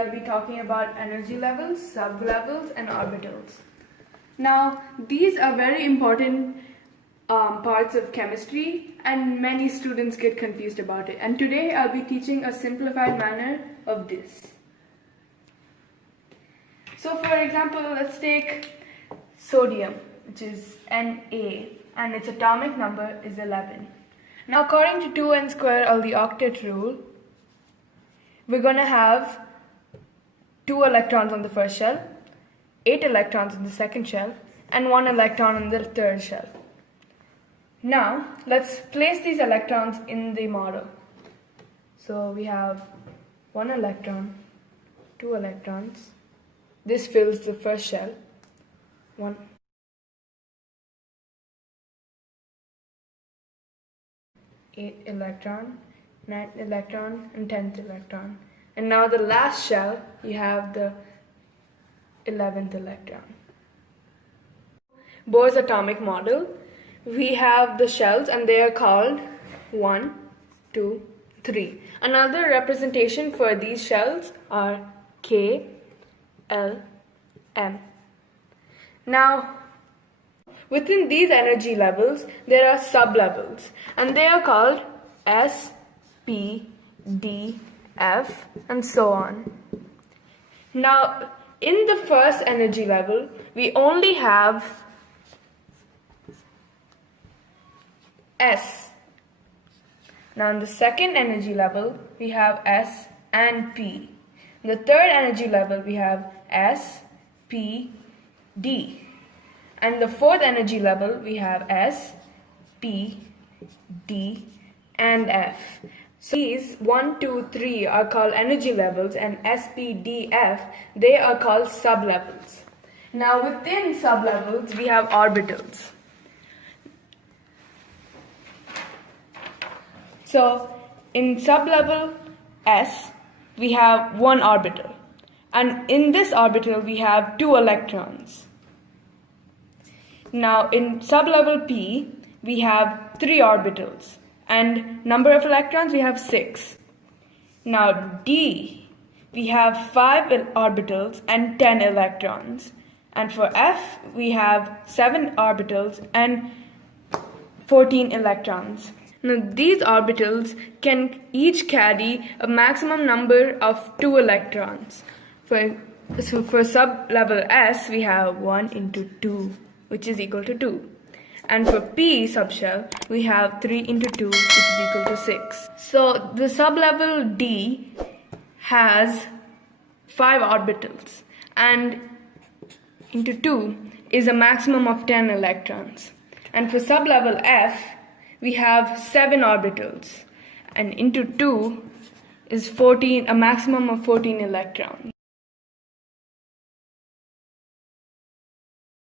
I'll be talking about energy levels, sublevels, and orbitals. Now, these are very important parts of chemistry, and many students get confused about it. And today I'll be teaching a simplified manner of this. So for example, let's take sodium, which is Na, and its atomic number is 11. Now according to 2n square or the octet rule, we're going to have 2 electrons on the first shell, 8 electrons in the second shell, and 1 electron in the third shell. Now, let's place these electrons in the model. So we have 1 electron, 2 electrons. This fills the first shell. 1, 8 electron, 9 electron, and 10th electron. And now the last shell, you have the 11th electron. Bohr's atomic model, we have the shells and they are called 1, 2, 3. Another representation for these shells are K, L, M. Now, within these energy levels, there are sublevels, and they are called S, P, D, F, and so on. Now, in the first energy level, we only have S. Now, in the second energy level, we have S and P. In the third energy level, we have S, P, D. And the fourth energy level, we have S, P, D, and F. So these 1, 2, 3 are called energy levels, and S, P, D, F, they are called sublevels. Now within sublevels, we have orbitals. So in sublevel S, we have 1 orbital. And in this orbital, we have 2 electrons. Now in sublevel P, we have 3 orbitals. And number of electrons, we have 6. Now D, we have 5 orbitals and 10 electrons. And for F, we have 7 orbitals and 14 electrons. Now these orbitals can each carry a maximum number of 2 electrons. So for sublevel S, we have 1 into 2, which is equal to 2. And for P subshell, we have 3 into 2, which is equal to 6. So the sublevel D has 5 orbitals, and into 2 is a maximum of 10 electrons. And for sublevel F, we have 7 orbitals, and into 2 is a maximum of 14 electrons.